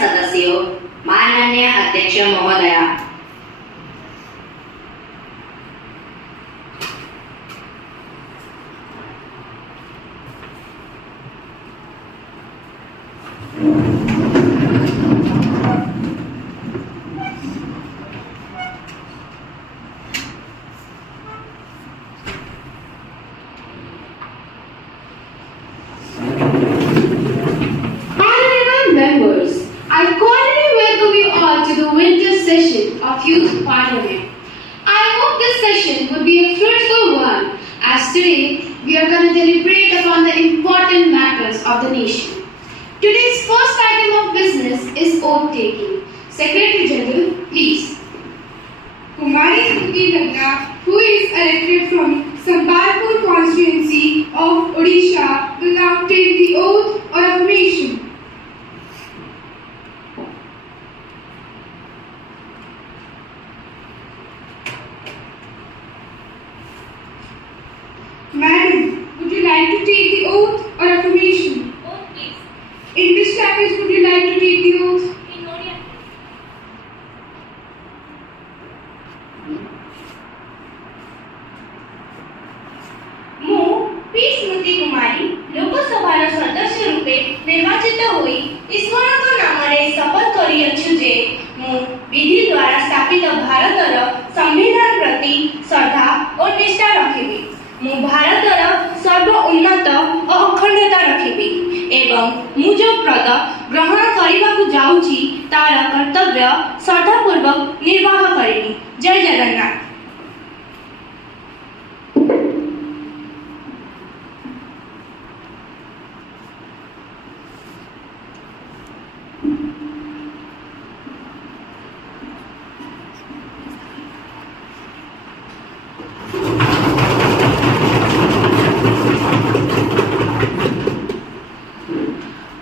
सदस्यों, माननीय अध्यक्ष महोदया, Youth Parliament. I hope this session would be a fruitful one, as today we are going to deliberate upon the important matters of the nation. Today's first item of business is oath taking. Secretary General, please. Kumari Smriti Dutta, who is elected from Sambalpur constituency of Odisha, will now take the oath or affirmation. Madam, would you like to take the oath or affirmation? Oath, please. In which language would you like to take the oath? In Oriya. ମୁଁ P ସ୍ମୃତି କୁମାରୀ ଲୋକସଭାର ସଦସ୍ୟ ରୂପେ ନିର୍ବାଚିତ ହୋଇ ଈଶ୍ୱରଙ୍କ ନାମରେ ଶପଥ କରିଅଛୁ ଯେ ମୁଁ ବିଧି ଦ୍ୱାରା ସ୍ଥାପିତ ଭାରତର ସମ୍ବିଧାନ ପ୍ରତି ଶ୍ରଦ୍ଧା ଓ ନିଷ୍ଠା ରଖିବି। ମୁଁ ଭାରତର ସର୍ବ ଉନ୍ନତ ଓ ଅଖଣ୍ଡତା ରଖିବି ଏବଂ ମୁଁ ଯେଉଁ ପଦ ଗ୍ରହଣ କରିବାକୁ ଯାଉଛି ତାର କର୍ତ୍ତବ୍ୟ ଶ୍ରଦ୍ଧାପୂର୍ବକ ନିର୍ବାହ କରିବି। ଜୟ Jagannath.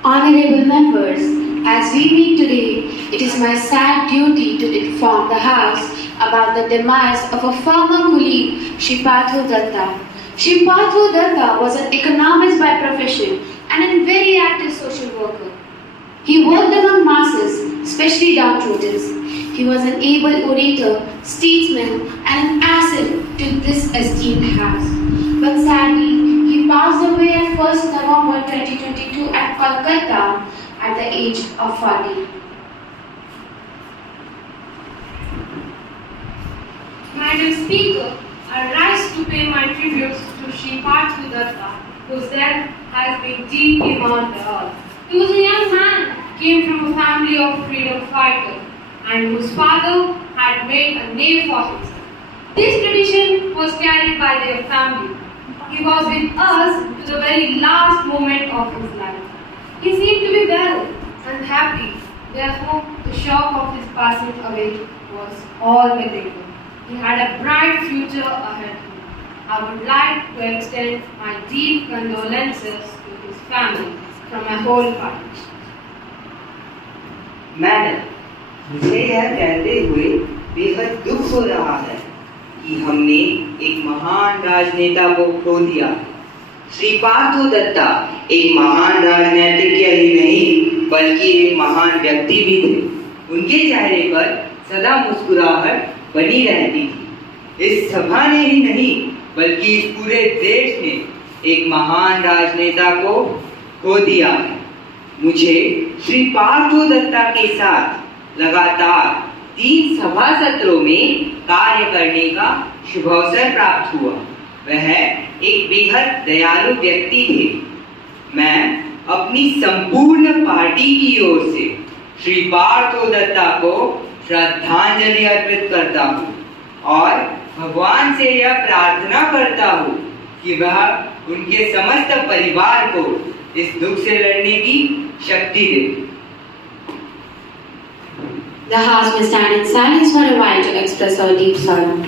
Honorable members, as we meet today, it is my sad duty to inform the House about the demise of a former colleague, Shri Parthu Datta. Shri Parthu Datta was an economist by profession and a very active social worker. He worked among masses, especially downtrodden. He was an able orator, statesman, and an asset to this esteemed House. But sadly, he passed away on 1st November 2022 at Kolkata at the age of 40. Madam Speaker, I rise to pay my tributes to Shri Parthu Datta, whose death has been deeply mourned the earth. He was a young man, came from a family of freedom fighters, and whose father had made a name for himself. This tradition was carried by their family. He was with us to the very last moment of his life. He seemed to be well and happy. Therefore, the shock of his passing away was all negative. He had a bright future ahead. I would like to extend my deep condolences to his family from my whole heart. Madam, मुझे यह कहते हुए बेहद दुख हो रहा है कि हमने एक महान राजनेता को खो दिया। श्री पार्थु दत्ता एक महान राजनीतिज्ञ ही नहीं बल्कि एक महान व्यक्ति भी थे। उनके चेहरे पर सदा मुस्कुराहट बनी रहती थी। इस सभा ने ही नहीं बल्कि इस पूरे देश ने एक महान राजनेता को खो दिया है। मुझे श्री पार्थु दत्ता के साथ लगातार 3 सभा सत्रों में कार्य करने का शुभ अवसर प्राप्त हुआ। वह एक बेहद दयालु व्यक्ति थे। मैं अपनी संपूर्ण पार्टी की ओर से श्री पार्थु दत्ता को श्रद्धांजलि अर्पित करता हूँ और भगवान से यह प्रार्थना करता हूँ कि वह उनके समस्त परिवार को इस दुख से लड़ने की शक्ति दे। The House may stand in silence for a while to express our deep sorrow.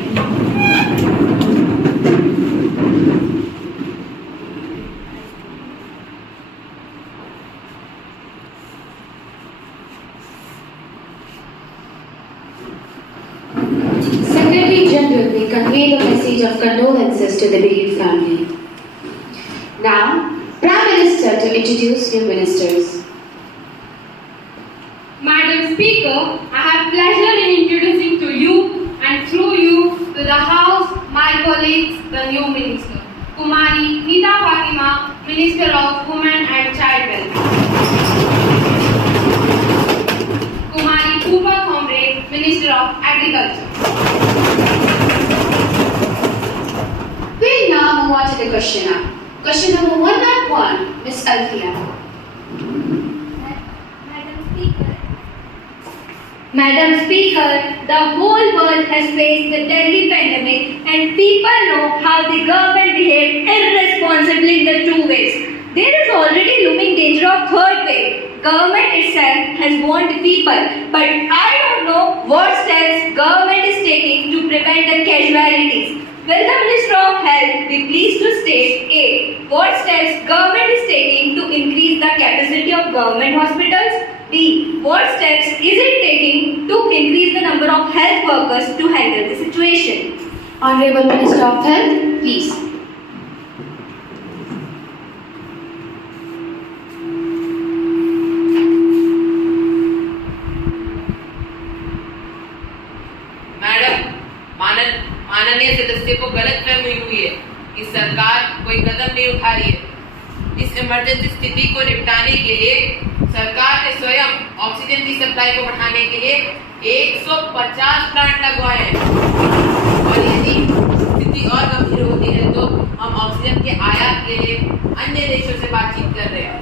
Secretary General may convey the message of condolences to the bereaved family. Now, Prime Minister to introduce new ministers. Speaker, I have pleasure in introducing to you and through you to the House my colleagues, the new Minister, Kumari Nida Fatima, Minister of Women and Child Welfare. Kumari Poopa Khomre, Minister of Agriculture. We'll now move on to the question hour. Question number 101, Miss Althea. Madam Speaker, the whole world has faced the deadly pandemic and people know how the government behaved irresponsibly in the two ways. There is already looming danger of third wave. Government itself has warned the people, but I don't know what steps government is taking to prevent the casualties. Will the Minister of Health be pleased to state A. What steps government is taking to increase the capacity of government hospitals? B. What steps is it taking to increase the number of health workers to handle the situation? Honorable Minister of Health, please. माननीय सदस्य को गलतफहमी हुई है कि सरकार कोई कदम नहीं उठा रही है। इस इमरजेंसी स्थिति को निपटाने के लिए सरकार ने स्वयं ऑक्सीजन की सप्लाई को बढ़ाने के लिए 150 प्लांट लगवाए हैं और यदि स्थिति और गंभीर होती है तो हम ऑक्सीजन के आयात के लिए अन्य देशों से बातचीत कर रहे हैं।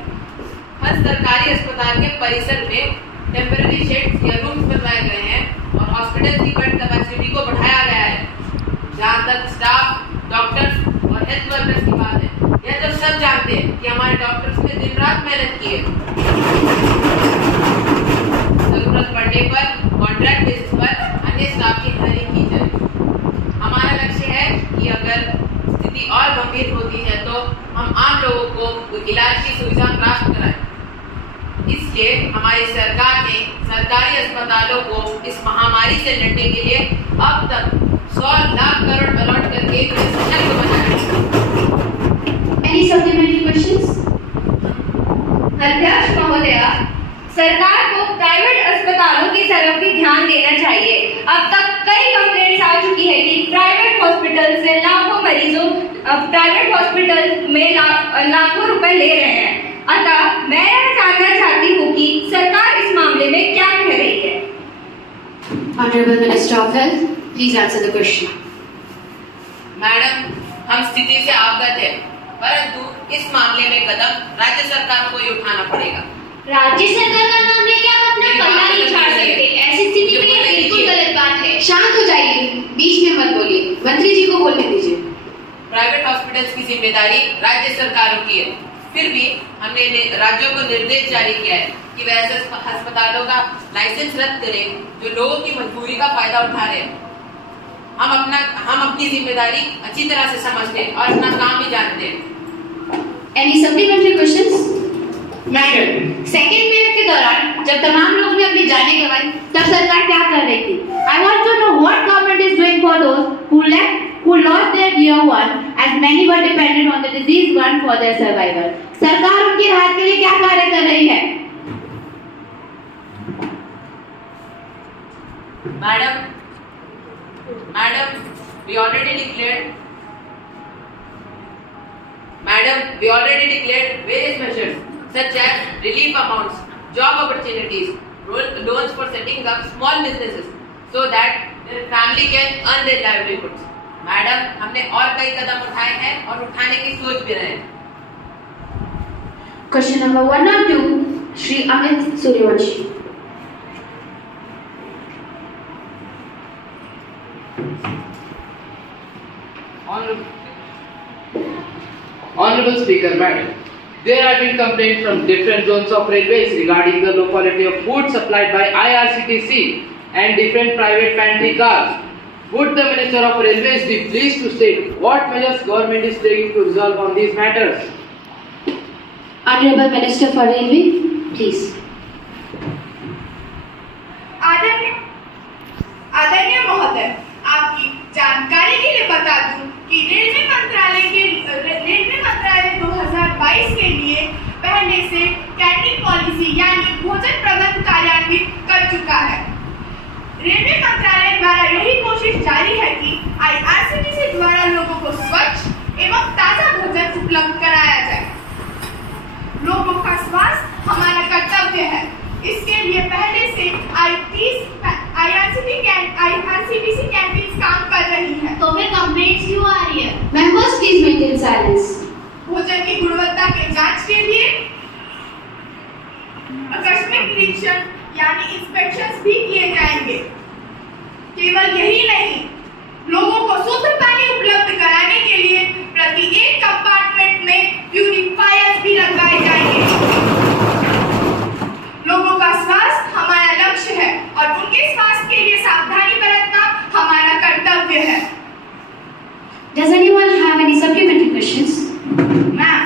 हर सरकारी अस्पताल के परिसर में टेम्पररी शेड्स या रूम्स बनवाए गए हैं और हॉस्पिटल की बेड कैपेसिटी को बढ़ाया गया है। जहाँ तक स्टाफ, डॉक्टर्स और हेल्थ वर्कर्स की बात है, यह तो सब जानते हैं कि हमारे डॉक्टर्स ने दिन रात मेहनत की है। जरूरत पड़ने पर कॉन्ट्रैक्ट बेसिस पर अन्य स्टाफ की हायरिंग की जाए। हमारा लक्ष्य है कि अगर स्थिति और गंभीर होती है तो हम आम लोगों को इलाज की सुविधा प्राप्त कराएं। इसलिए हमारी सरकार ने सरकारी अस्पतालों को इस महामारी से लड़ने के लिए अब तक 100 लाख करोड़ अलॉट करके इन्हें सशक्त बनाया है। Any supplementary questions? अध्यक्ष महोदया, सरकार को प्राइवेट अस्पतालों की तरफ भी ध्यान देना चाहिए। अब तक कई कंप्लेंट्स आ चुकी है कि प्राइवेट हॉस्पिटल से लाखों मरीजों प्राइवेट हॉस्पिटल में लाखों रुपए ले रहे हैं। अतः मैं यह जानना चाहती हूँ कि सरकार इस मामले में क्या कह रही है। Honorable Minister of Health, please answer the question. Madam, हम स्थिति से अवगत हैं, परंतु इस मामले में कदम राज्य सरकार को ही उठाना पड़ेगा। राज्य सरकार का नाम लेके आप अपना पल्ला नहीं उछाल सकते। ऐसी स्थिति में यह बिल्कुल गलत बात है। शांत हो जाइए, बीच में मत बोलिए। मंत्री जी को बोलने दीजिए। प्राइवेट हॉस्पिटल्स की जिम्मेदारी राज्य सरकारों की है। फिर भी हमने राज्यों को निर्देश जारी किया है कि वे ऐसे अस्पतालों का लाइसेंस रद्द करें जो लोगों की मजबूरी का फायदा उठा रहे हैं। हम अपनी जिम्मेदारी अच्छी तरह से समझते हैं और अपना काम भी जानते हैं। Any supplementary questions? Madam, second wave के दौरान जब तमाम लोग ने अपनी जानें गंवाई तब सरकार क्या कर रही थी? I want to know what government is doing for those who lost their dear one, as many were dependent on the diseased one for their survival. सरकार उनकी राहत के लिए क्या कार्य कर रही है? Madam, we already declared various measures such as relief amounts, job opportunities, loans for setting up small businesses so that their family can earn their livelihoods. Madam, हमने और कई कदम उठाए हैं और उठाने की सोच भी रहे हैं। Question number 102, Shri Amit Suryavanshi. Honorable Speaker, Madam, there have been complaints from different zones of railways regarding the low quality of food supplied by IRCTC and different private pantry cars. Would the Minister of Railways be pleased to state what measures government is taking to resolve on these matters? Honorable Minister for Railway, please. आदरणीय महोदय, आपकी जानकारी के लिए बता दूं कि railway मंत्रालय 2022 के लिए पहले से कैटरिंग पॉलिसी यानी भोजन प्रबंध कार्यान्वित कर चुका कोशिश जारी है कि IRCTC द्वारा लोगों को स्वच्छ एवं ताजा भोजन उपलब्ध कराया जाए। लोगों का स्वास्थ्य हमारा कर्तव्य है। इसके लिए पहले से IRCTC कैंटीन काम कर रही है। तो फिर कंप्लेंट्स क्यों आ रही है? Members, please maintain silence. भोजन की गुणवत्ता के जांच के लिए आकस्मिक निरीक्षण यानी इंस्पेक्शंस भी किए जाएंगे। केवल यही नहीं, लोगों को शुद्ध पानी उपलब्ध कराने के लिए प्रति एक कंपार्टमेंट में प्यूरिफायर्स भी लगवाए जाएंगे। लोगों का स्वास्थ्य हमारा लक्ष्य है और उनके स्वास्थ्य के लिए सावधानी बरतना हमारा कर्तव्य है। Does anyone have any supplementary questions? Ma'am,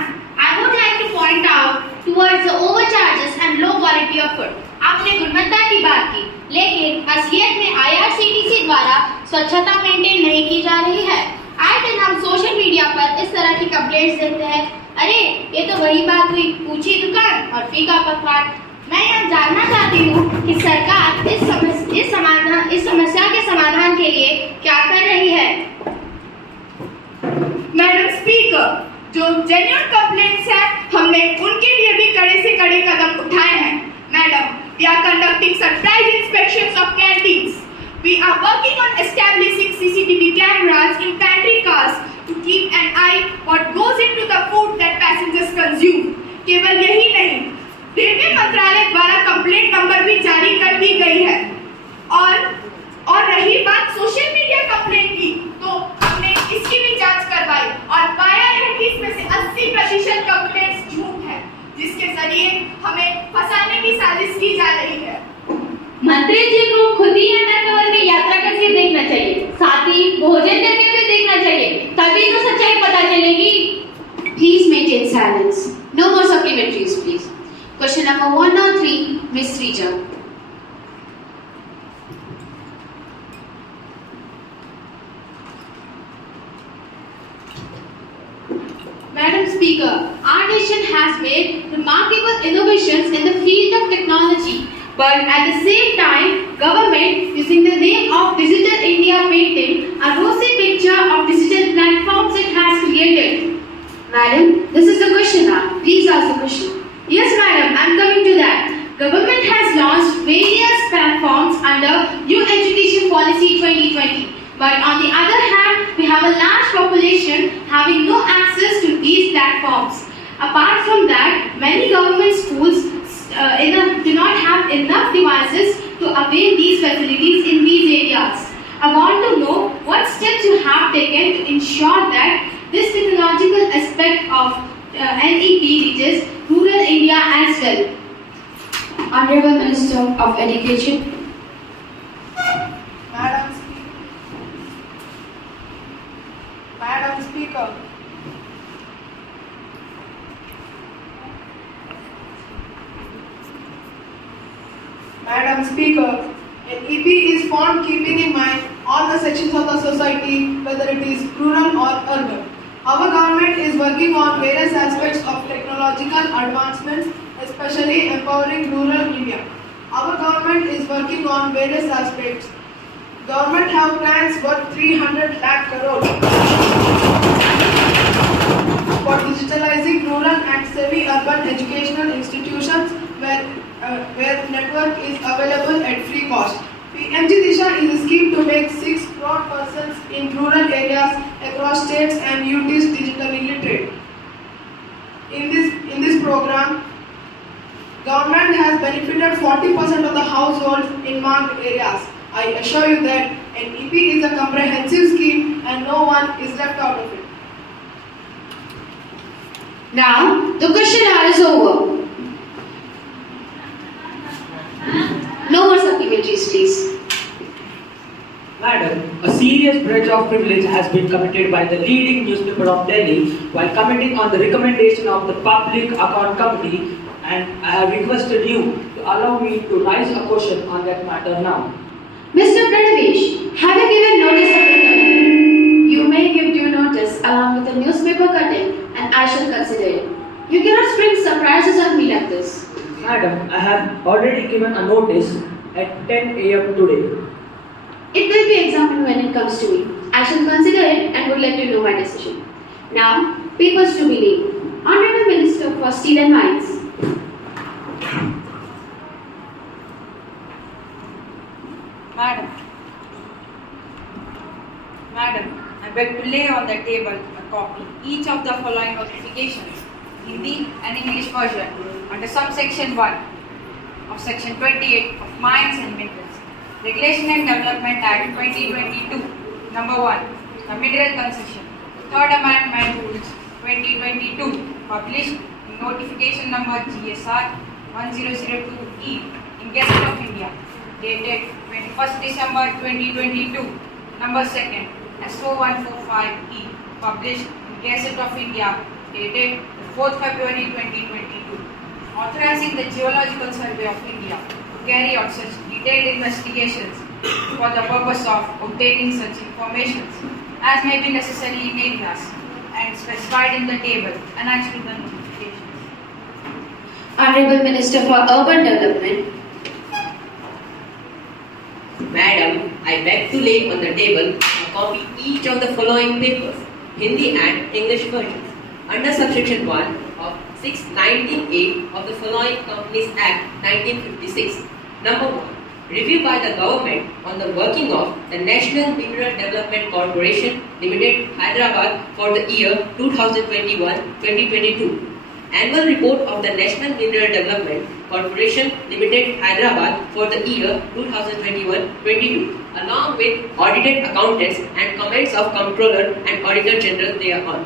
I would like to point out towards the overcharges and low quality of food. आपने गुणवत्ता की बात की, लेकिन असलियत में IRCTC द्वारा स्वच्छता मेंटेन नहीं की जा रही है। आए दिन हम सोशल मीडिया पर इस तरह की कंप्लेंट्स देखते हैं। अरे ये तो वही बात हुई, ऊंची दुकान और फीका पकवान। मैं यह जानना चाहती हूँ कि सरकार इस समस्या के समाधान के लिए क्या कर रही है? मैडम स्पीकर, जो जेन्युइन कंप्लेंट्स हैं, हमने उनके लिए भी कड़े से कड़े कदम उठाए हैं। Madam, we are conducting surprise inspections of canteens. We are working on establishing CCTV cameras in pantry cars to keep an eye what goes into the food that passengers consume. केवल यही नहीं, रेलवे मंत्रालय द्वारा complaint number भी जारी कर दी गई है। और रही बात सोशल मीडिया कंप्लेंट की, तो हमने इसकी भी जांच करवाई और पाया है कि इसमें से 80% कंप्लेंट्स झूठ है, जिसके जरिए हमें फंसाने की साजिश की जा रही है। मंत्री जी को खुद ही अंडरकवर में यात्रा करके देखना चाहिए, साथ ही भोजन करके भी देखना चाहिए, तभी तो सच्चाई पता चलेगी। Please maintain silence. No more supplementaries, please. Question number 103, Miss Rija. Madam Speaker, our nation has made remarkable innovations in the field of technology, but at the same time, government, using the name of Digital India, painting a rosy picture of digital platforms it has created. Madam, this is the question now. Please ask the question. Yes, madam, I am coming to that. Government has launched various platforms under New Education Policy 2020. But on the other hand, we have a large population having no access to these platforms. Apart from that, many government schools do not have enough devices to avail these facilities in these areas. I want to know what steps you have taken to ensure that this technological aspect of NEP reaches rural India as well. Honorable Minister of Education. Madam Speaker. Madam Speaker, an EP is formed keeping in mind all the sections of the society, whether it is rural or urban. Our government is working on various aspects of technological advancements, especially empowering rural India. Our government is working on various aspects. Government have plans worth 300 lakh crore for digitalizing rural and semi-urban educational institutions where network is available at free cost. PMG Disha is a scheme to make 6 crore persons in rural areas across states and UTs digitally literate. In this program, government has benefited 40% of the households in marked areas. I assure you that an EP is a comprehensive scheme and no one is left out of it. Now, the question hour is over. No more supplementaries, please. Madam, a serious breach of privilege has been committed by the leading newspaper of Delhi while commenting on the recommendation of the Public Account Committee, and I have requested you to allow me to raise a question on that matter now. Mr. Pranavesh, have you given notice of the committee? You may give due notice along with the newspaper cutting and I shall consider it. You cannot spring surprises on me like this. Madam, I have already given a notice at 10 a.m. today. It will be examined when it comes to me. I shall consider it and would let you know my decision. Now, papers to be laid. Honorable Minister for Steel and Mines. Madam, I beg to lay on the table a copy each of the following notifications, Hindi and English version, under subsection 1 of section 28 of Mines and Minerals, Regulation and Development Act 2022, number 1, the Mineral Concession, Third Amendment Rules 2022, published in notification number GSR 1002E in Gazette of India, dated 21st December 2022, number 2nd, S4145E, published in Gazette of India, dated 4th February 2022, authorizing the Geological Survey of India to carry out such detailed investigations for the purpose of obtaining such information as may be necessary in areas and specified in the table annexed to the notifications. Honorable Minister for Urban Development. Madam, I beg to lay on the table a copy each of the following papers, Hindi and English versions, under subsection 1 of 619A of the following Companies Act 1956. Number 1. Review by the government on the working of the National Mineral Development Corporation Limited, Hyderabad for the year 2021-2022. Annual report of the National Mineral Development Corporation Limited, Hyderabad for the year 2021-22, along with audited accountants and comments of Comptroller and Auditor General thereon.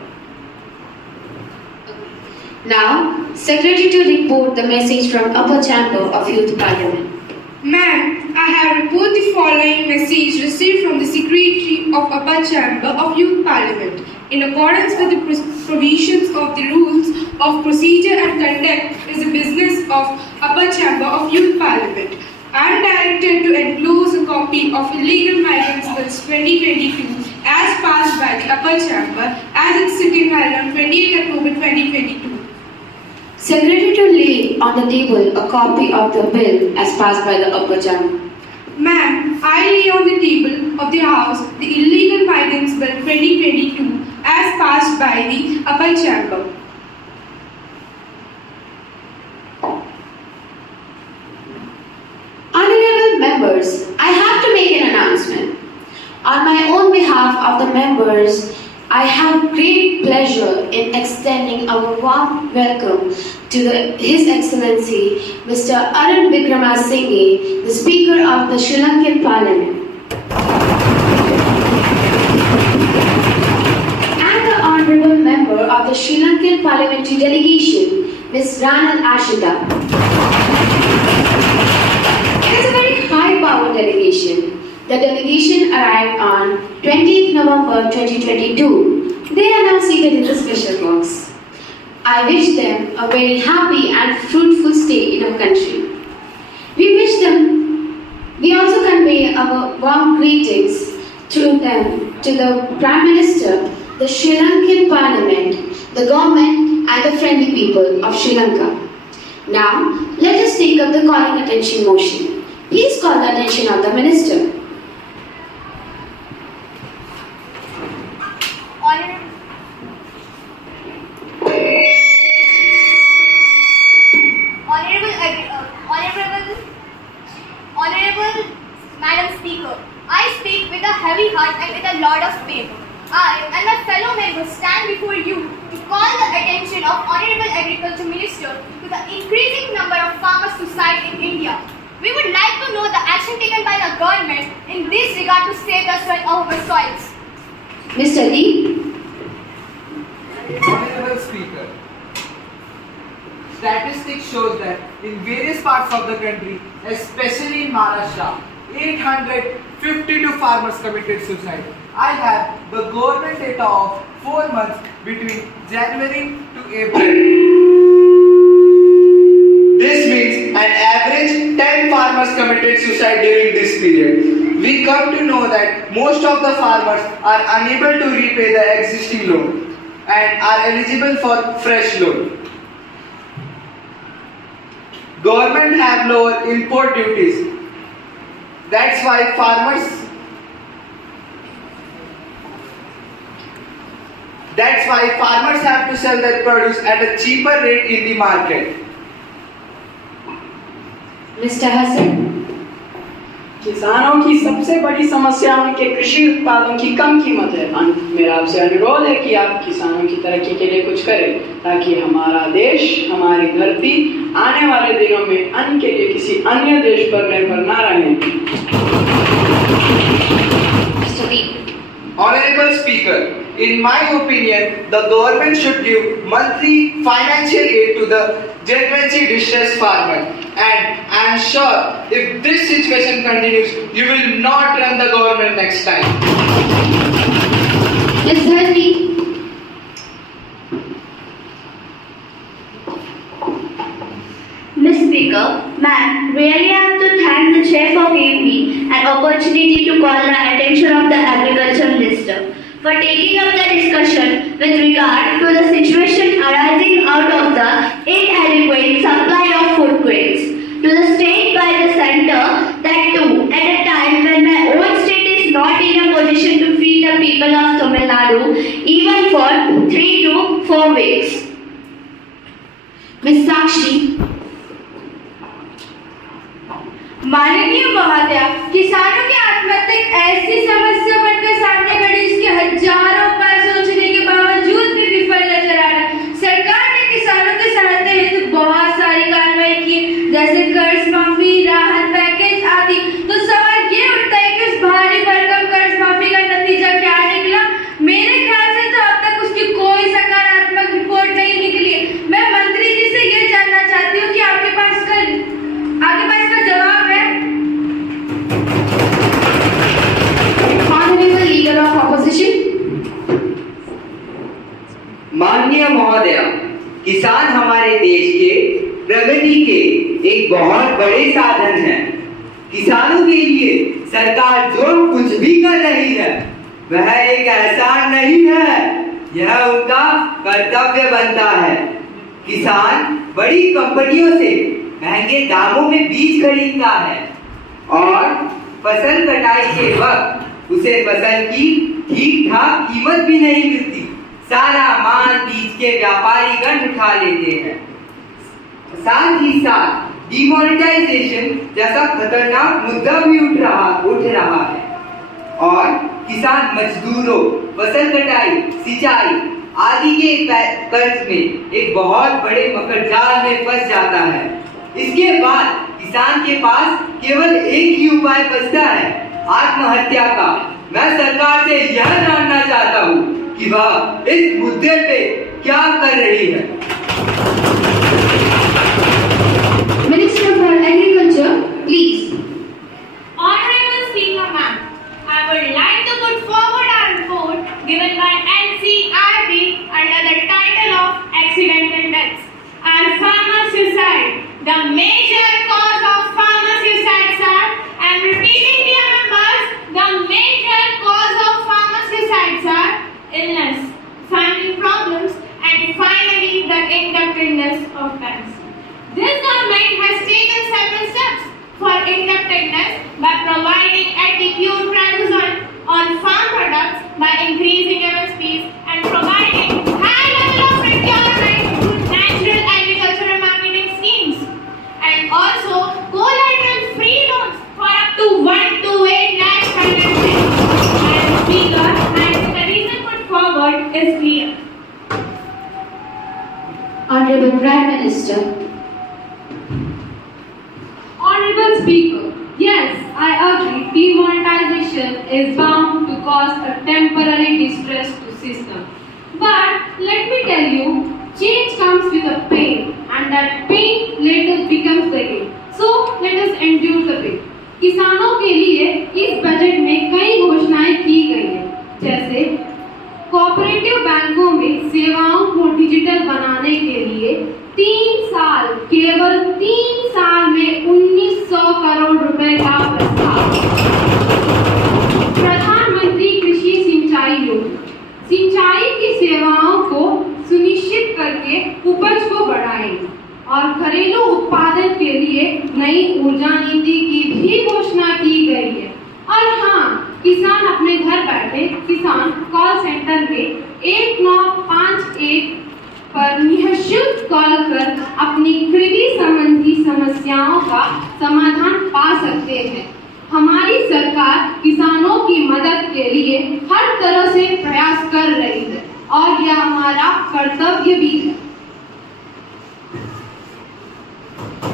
Now, Secretary to report the message from Upper Chamber of Youth Parliament. Ma'am, I have reported the following message received from the Secretary of Upper Chamber of Youth Parliament. In accordance with the provisions of the rules of procedure and conduct is the business of Upper Chamber of Youth Parliament. I am directed to enclose a copy of Illegal Migrants Bills 2022 as passed by the Upper Chamber as its sitting held on 28 October 2022. Secretary to lay on the table a copy of the bill as passed by the Upper Chamber. Ma'am, I lay on the table of the House the Illegal Migrants Bill 2022 as passed by the Upper Chamber. Honorable members, I have to make an announcement. On my own behalf of the members, I have great pleasure in extending our warm welcome to His Excellency Mr. Arun Vikramasinghe, the Speaker of the Sri Lankan Parliament, and the Honorable Member of the Sri Lankan Parliamentary Delegation, Ms. Ranal Ashita. It is a very high-powered delegation. The delegation arrived on 20th November 2022. They are now seated in the special box. I wish them a very happy and fruitful stay in our country. We also convey our warm greetings through them to the Prime Minister, the Sri Lankan Parliament, the government and the friendly people of Sri Lanka. Now, let us take up the calling attention motion. Please call the attention of the Minister. Honorable Madam Speaker, I speak with a heavy heart and with a lot of pain. I and my fellow members stand before you to call the attention of Honorable Agriculture Minister to the increasing number of farmer suicide in India. We would like to know the action taken by the government in this regard to save the soil of our soils. Mr. Lee. Honorable Speaker, statistics shows that in various parts of the country, especially in Maharashtra, 852 farmers committed suicide. I have the government data of 4 months between January to April. This means an average 10 farmers committed suicide during this period. We come to know that most of the farmers are unable to repay the existing loan and are eligible for fresh loan. Government have lower import duties. That's why farmers That's why farmers have to sell their produce at a cheaper rate in the market. Mr. Hassan, किसानों की सबसे बड़ी समस्या उनके कृषि उत्पादों की कम कीमत है। मेरा आपसे अनुरोध है कि आप किसानों की तरक्की के लिए कुछ करें ताकि हमारा देश, हमारी धरती आने वाले दिनों में अन्न के लिए किसी अन्य देश पर निर्भर ना रहे। Honorable Speaker, in my opinion, the government should give monthly financial aid to the genuinely distressed farmer. And I am sure if this situation continues, you will not run the government next time. Ms. Dharti, Ms. Speaker, ma'am, really I have to thank the chair for giving me an opportunity to call the attention of the Agriculture Minister for taking up the discussion with regard to the situation arising out of the inadequate supply of food grains to the state by the center, that too at a time when my own state is not in a position to feed the people of Tamil Nadu even for 3 to 4 weeks. Ms. Sakshi, माननीय महोदय, किसानों की आत्महत्या एक ऐसी समस्या बनकर सामने खड़ी जिसके हजारों उपाय सोचने के बावजूद भी विफल नजर आ रहा है। सरकार ने किसानों की सहायता हेतु बहुत सारी कार्रवाई की, जैसे कर्ज माफी, राहत पैकेज आदि। तो सवाल ये उठता है कि उस भारी भरकम कर्ज माफी का नतीजा क्या निकला? मेरे ख्याल से तो अब तक उसकी कोई सकारात्मक रिपोर्ट नहीं निकली है। मैं मंत्री जी से ये जानना चाहती हूँ कि आपके पास इसका जवाब है? Honorable Leader of Opposition, माननीय महोदय, किसान हमारे देश के प्रगति के एक बहुत बड़े साधन हैं। किसानों के लिए सरकार जो कुछ भी कर रही है वह एक एहसान नहीं है, यह उनका कर्तव्य बनता है। किसान बड़ी कंपनियों से महंगे दामों में बीज खरीदता है और फसल कटाई के वक्त उसे फसल की ठीक ठाक कीमत भी नहीं मिलती। सारा माल बीज के व्यापारीगण उठा लेते हैं। साथ ही साथ डिमोनेटाइजेशन जैसा खतरनाक मुद्दा भी उठ रहा है और किसान मजदूरों, फसल कटाई, सिंचाई आदि के कर्ज में एक बहुत बड़े मकड़जाल में फंस जाता है। इसके बाद किसान के पास केवल एक ही उपाय बचता है, आत्महत्या का। मैं सरकार से यह जानना चाहता हूँ कि वह इस मुद्दे पे क्या कर रही है। Minister for Agriculture, please. Honorable Speaker, ma'am, I would like to put forward a report given by NCRB under the title of Accidental Deaths and Farmer Suicide. The major cause of farmer suicide, sir, I am repeating, dear members, the major cause of farmer suicide, sir, illness, family problems, and finally the indebtedness of parents. This government has taken several steps for indebtedness by providing adequate prices on farm products, by increasing MSPs and providing high level of procurement through natural agricultural marketing schemes, and also collateral free loans for up to 1 to 8 lakh financing. Madam Speaker, and the reason put forward is clear. Honorable Prime Minister, Honorable Speaker, yes, I agree demonetization is bound to cause a temporary distress to system. But let me tell you, change comes with a pain, and that pain later becomes the gain. So let us endure the pain. किसानों के लिए इस budget में कई घोषणाएं की गई हैं, जैसे कोऑपरेटिव बैंकों में सेवाओं को डिजिटल बनाने के लिए 3 साल, केवल 3 साल में 1900 करोड़ रुपए का प्रस्ताव। प्रधानमंत्री कृषि सिंचाई योजना, सिंचाई की सेवाओं को सुनिश्चित करके उपज को बढ़ाएगी और घरेलू उत्पादन के लिए नई ऊर्जा नीति की भी घोषणा की गई है। और हाँ, किसान अपने घर बैठे किसान कॉल सेंटर में 19 समाधान पा सकते हैं। हमारी सरकार किसानों की मदद के लिए हर तरह से प्रयास कर रही है और यह हमारा कर्तव्य भी है।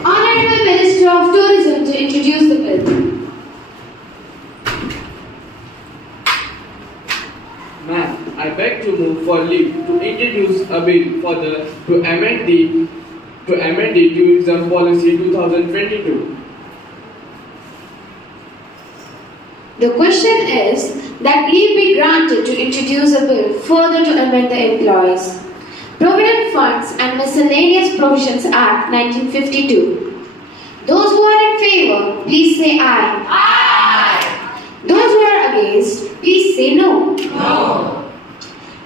Honorable Minister of Tourism to introduce the bill. Ma'am, I beg to move for leave to introduce a bill to amend the tourism policy 2022. The question is that leave be granted to introduce a bill further to amend the Employees Provident Funds and Miscellaneous Provisions Act 1952. Those who are in favor, please say aye. Aye. Those who are against, please say no. No.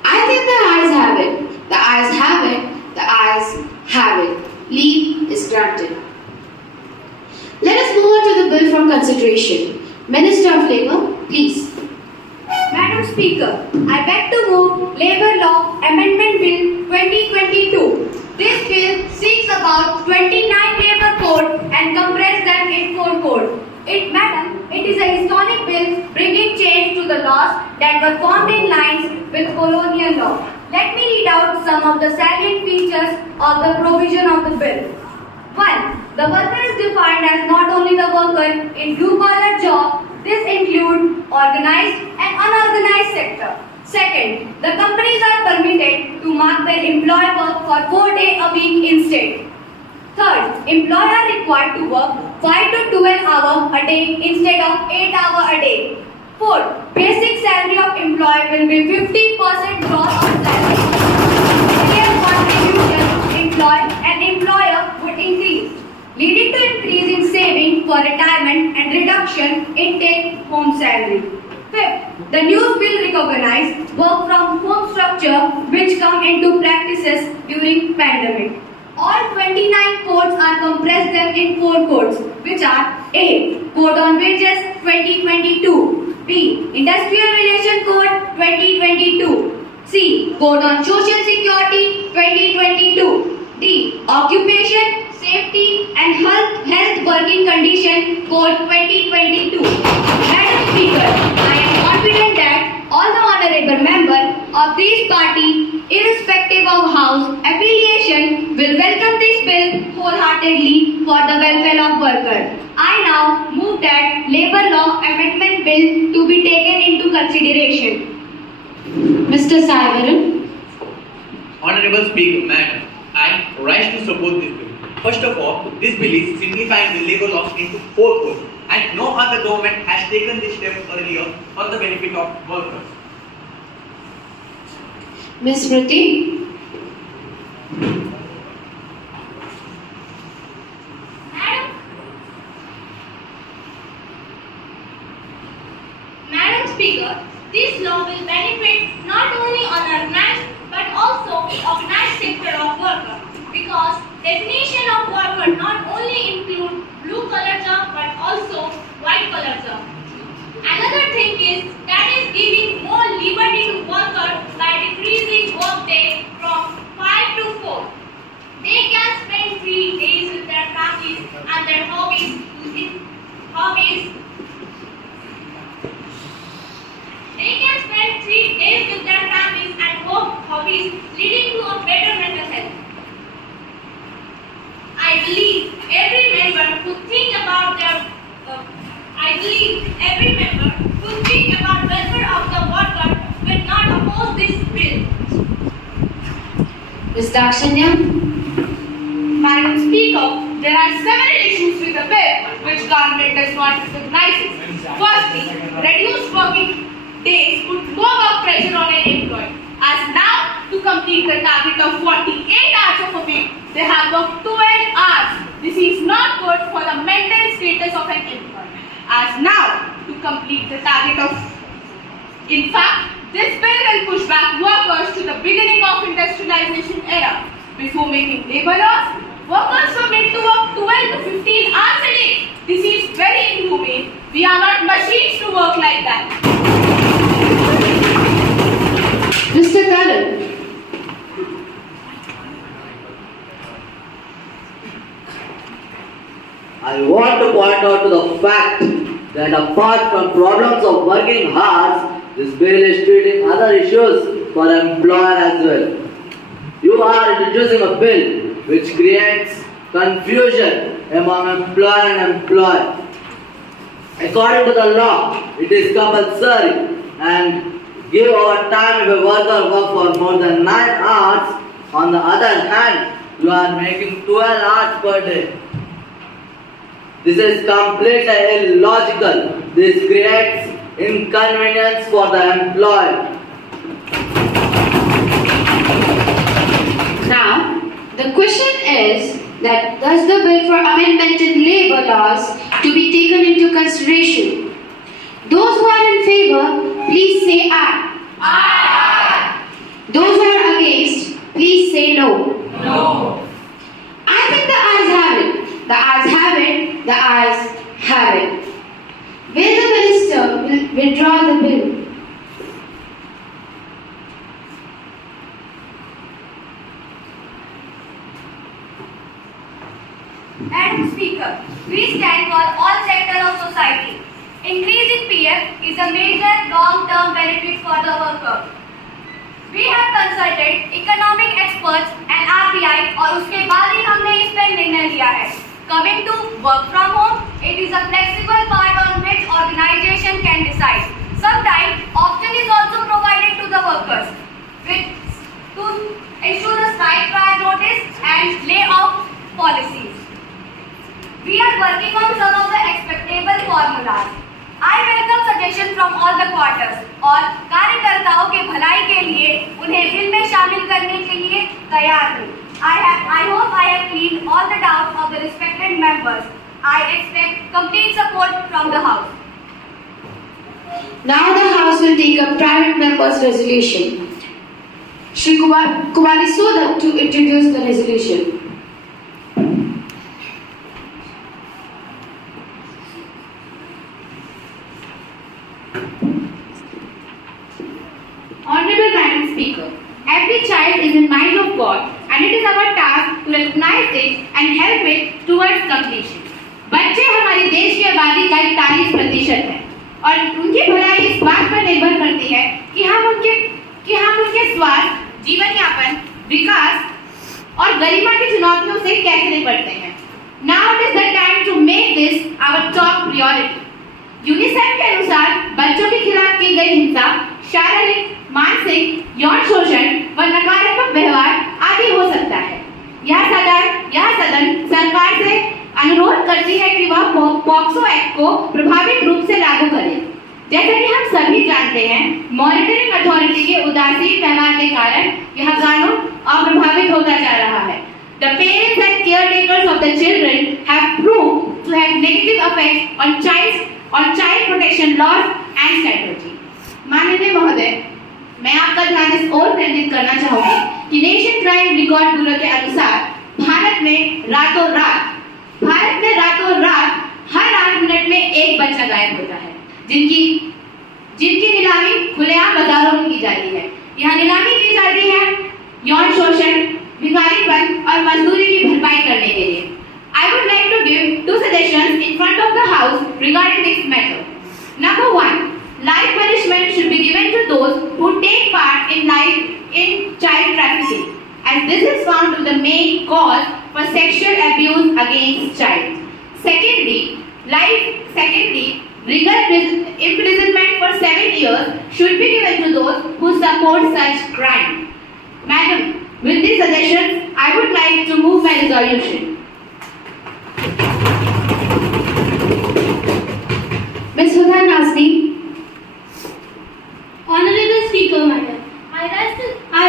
I think the ayes have it. The ayes have it. The ayes have it. Leave is granted. Let us move on to the bill for consideration. Minister of Labour, please. Madam Speaker, I beg to move Labour Law Amendment Bill 2022. This bill seeks about 29 labour codes and compress them in 4 codes. It is a historic bill bringing change to the laws that were formed in lines with colonial law. Let me read out some of the salient features of the provision of the bill. 1. The worker is defined as not only the worker in blue-collar job. This includes organized and unorganized sector. Second, the companies are permitted to mark their employee work for 4 days a week instead. Third, employees are required to work 5 to 12 hours a day instead of 8 hours a day. Fourth, basic salary of employee will be 50% gross of salary. Their contribution employee and employer would increase, leading to increase in saving for retirement and reduction in take-home salary. Fifth, the new bill recognizes work from home structure which come into practices during pandemic. All 29 codes are compressed them in 4 codes, which are A. Code on Wages 2022, B. Industrial Relation Code 2022, C. Code on Social Security 2022, D. Occupation, Safety and Health Working Condition Code 2022. Madam Speaker, I am confident that all the honorable members of this party, irrespective of house affiliation, will welcome this bill wholeheartedly for the welfare of workers. I now move that Labour Law Amendment Bill to be taken into consideration. Mr. Saivaran. Honorable Speaker, Madam, I rise to support this bill. First of all, this bill is simplifying the labour laws into 4 codes, and no other government has taken this step earlier for the benefit of workers. Ms. Smriti. Madam Speaker, this law will benefit not only unorganized but also organized sector of workers, because definition of worker not only include blue collar job but also white collar job. Another thing is that is giving more liberty to workers by decreasing work day from 5 to 4. They can spend 3 days with their families and their hobbies. They can spend 3 days with their families and hobbies, leading to a better mental health. I believe every member who think about welfare of the worker will not oppose this bill. Ms. Dakshanya. Madam Speaker, there are several issues with the bill which government does not recognize. Firstly, reduced working days put more work pressure on an employee. As now, to complete the target of 48 hours of a week, they have worked 12 hours. This is not good for the mental status of an employee. As now, to complete the target of... In fact, this bill will push back workers to the beginning of industrialization era. Before making labor laws, workers were made to work 12 to 15 hours a day. This is very inhumane. We are not machines to work like that. Mr. Karan. I want to point out to the fact that apart from problems of working hours, this bill is treating other issues for employer as well. You are introducing a bill which creates confusion among employer and employee. According to the law, it is compulsory and give overtime if a worker works for more than 9 hours. On the other hand, you are making 12 hours per day. This is completely illogical. This creates inconvenience for the employer. Now, the question is that does the bill for amendment in labor laws to be taken into consideration? Those who are in favor, please say aye. Aye. Those who are against, please say no. No. I think the ayes have it. The ayes have it. The ayes have it. Will the minister withdraw the bill? Madam Speaker, we stand for all sectors of society. Increasing PF is a major long-term benefit for the worker. We have consulted economic experts and RBI और उसके बाद ही हमने इस पर निर्णय लिया है. Coming to work from home, it is a flexible part on which organization can decide. Sometimes option is also provided to the workers to ensure the strike prior notice and layoff policies. We are working on some of the expectable formulas. I welcome suggestions from all the quarters और कार्यकर्ताओं के भलाई के लिए उन्हें bill में शामिल करने के लिए तैयार हूँ. I hope I have cleared all the doubts of the respected members. I expect complete support from the House. Now the House will take a private member's resolution. Shri Kumari Sodak to introduce the resolution. Honorable Madam Speaker, every child is a mind of God and it is our task to recognize it and help it towards completion. बच्चे हमारे देश की आबादी का 41% है और उनकी भलाई इस बात पर निर्भर करती है कि हम उनके स्वास्थ्य, जीवन यापन, विकास और गरिमा की चुनौतियों से कैसे निपटते हैं. Now it is the time to make this our top priority. UNICEF के अनुसार बच्चों के खिलाफ की गई हिंसा शारीरिक, मानसिक, यौन शोषण व नकारात्मक व्यवहार आदि हो सकता है. यह सदन सरकार से अनुरोध करती है कि वह पॉक्सो एक्ट को प्रभावित रूप से लागू करे. जैसा कि हम सभी जानते हैं, मॉनिटरिंग अथॉरिटी के उदासीन व्यवहार के कारण यह कानून अप्रभावित होता जा रहा है. The parents and caretakers of the children have proved to have negative effects on child protection laws and strategy. माननीय महोदय, मैं आपका ध्यान इस ओर केंद्रित करना चाहूंगी कि नेशन क्राइम रिकॉर्ड ब्यूरो के अनुसार भारत में रातों रात हर 8 मिनट में एक बच्चा गायब होता है, जिनकी नीलामी खुलेआम बाजारों में की जाती है. यहाँ नीलामी की जाती है यौन शोषण, भिखारीपन और मजदूरी की भरपाई करने के लिए. I would like to give 2 suggestions in front of the House regarding this matter. Number 1, life punishment should be given to those who take part in child trafficking, as this is found to be the main cause for sexual abuse against child. Secondly, legal imprisonment for 7 years should be given to those who support such crime. Madam, with these suggestions, I would like to move my resolution. Ms. Huda Nazni. Honorable Speaker, Madam, I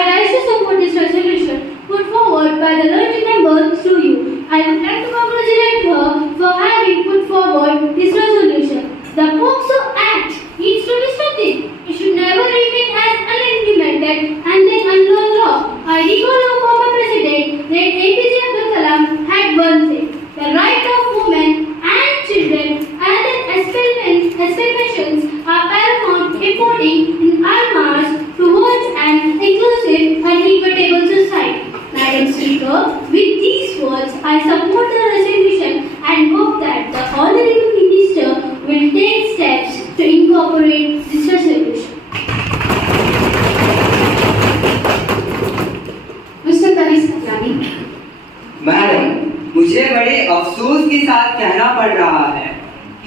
rise to support this resolution put forward by the learned members through you. I would like to congratulate her for having put forward this resolution. The POCSO Act needs to be studied. It should never remain as unimplemented and then unknown law. I recall our former President, late APJ Abdul Kalam, had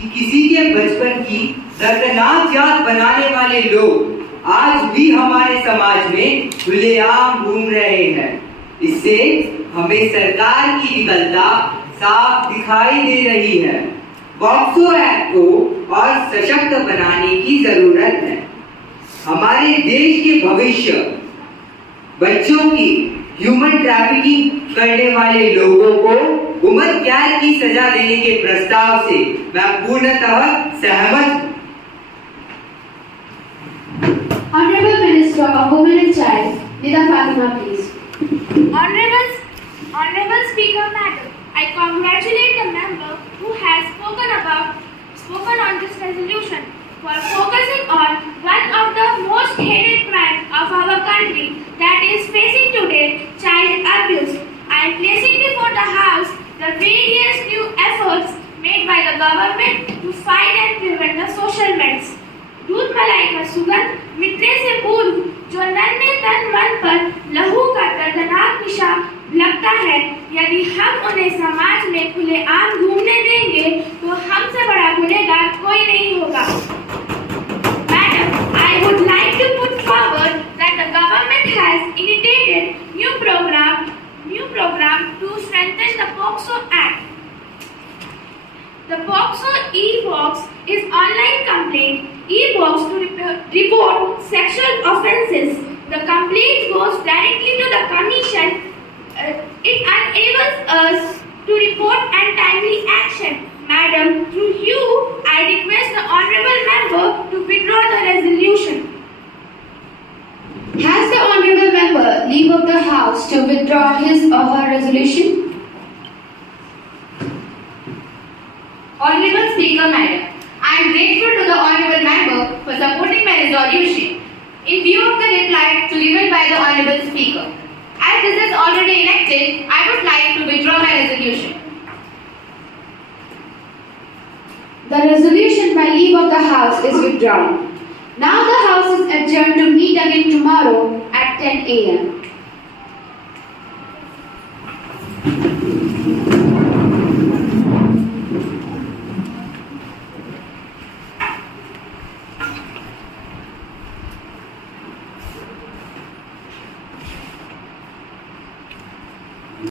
कि किसी के बचपन की दर्दनाक याद बनाने वाले लोग आज भी हमारे समाज में खुलेआम घूम रहे हैं। इससे हमें सरकार की विफलता साफ दिखाई दे रही है। पॉक्सो एक्ट को और सशक्त बनाने की जरूरत है। हमारे देश के भविष्य बच्चों की ह्यूमन ट्रैफिकिंग करने वाले लोगों को उम्र कैद की सजा देने के प्रस्ताव से मैं पूर्णतः सहमत हूँ। Honorable Minister of Women and Child, Nida Fatima, please. Honorable Speaker Madam, I congratulate the member who has spoken on this resolution for focusing on one of the most hated crimes of our country that is facing today, child abuse. I am placing before the House the various new efforts made by the government to fight and prevent the social meds. दूध मलाई का सुगंध मिटने से पूर्व जो नन्हे तन मन पर लहू का दर्दनाक निशान लगता है, यदि हम उन्हें समाज में खुलेआम घूमने देंगे तो हमसे बड़ा गुनहगार कोई नहीं होगा। Madam, I would like to put forward that the government has initiated new program to strengthen the POCSO Act. The POCSO e-box is online complaint e-box to report sexual offences. The complaint goes directly to the commission. It enables us to report and timely action. Madam, through you, I request the honourable member to withdraw the resolution. Has the Honorable Member leave of the House to withdraw his or her resolution? Honorable Speaker Madam, I am grateful to the Honorable Member for supporting my resolution. In view of the reply given by the Honorable Speaker, as this is already enacted, I would like to withdraw my resolution. The resolution by leave of the House is withdrawn. Now the House is adjourned to meet again tomorrow at 10 a.m.